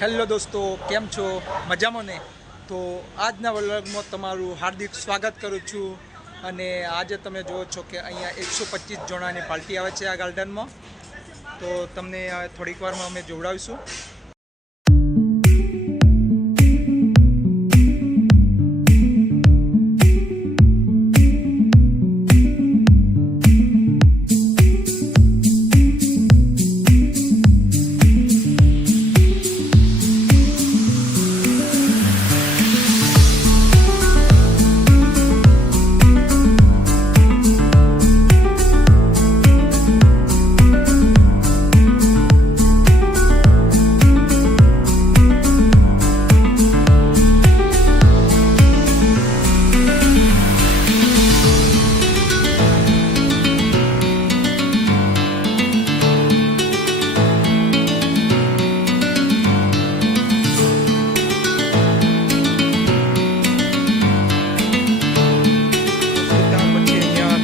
Hello દોસ્તો, કેમ છો? મજામાં ને? તો આજના વ્લોગમાં તમારું હાર્દિક સ્વાગત કરું છું. અને આજે તમે જુઓ છો કે અહીંયા 125 જણાની પાર્ટી આવે છે આ ગાર્ડનમાં. તો તમને થોડીક વારમાં અમે જોડાવીશું.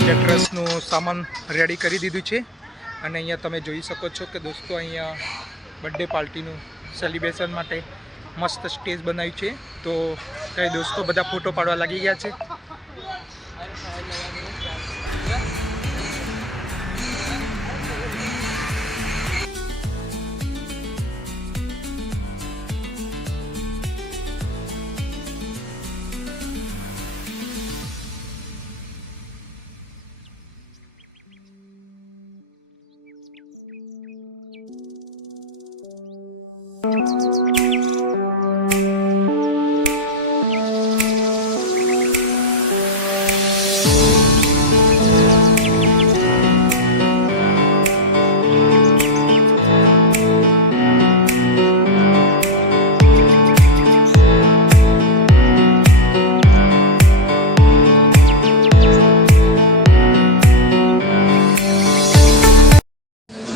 કેટરસનું સામાન રેડી કરી દીધું છે અને અહીંયા તમે જોઈ શકો છો કે દોસ્તો અહીંયા બર્થડે પાર્ટીનું સેલિબ્રેશન માટે મસ્ત સ્ટેજ બનાવ્યું છે. તો કઈ દોસ્તો બધા ફોટો પાડવા લાગી ગયા છે.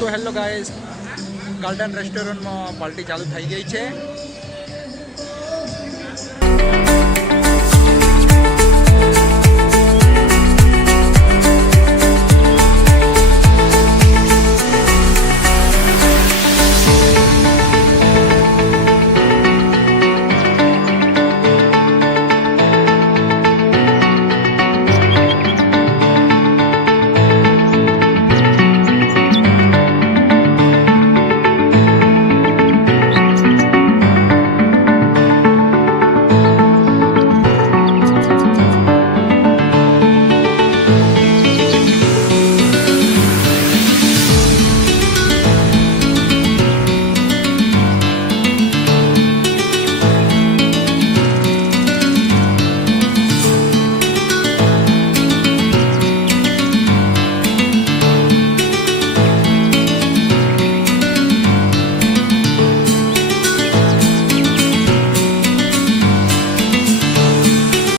તો હેલો ગાઈઝ, ગાર્ડન રેસ્ટોરન્ટમાં પાર્ટી ચાલુ થઈ ગઈ છે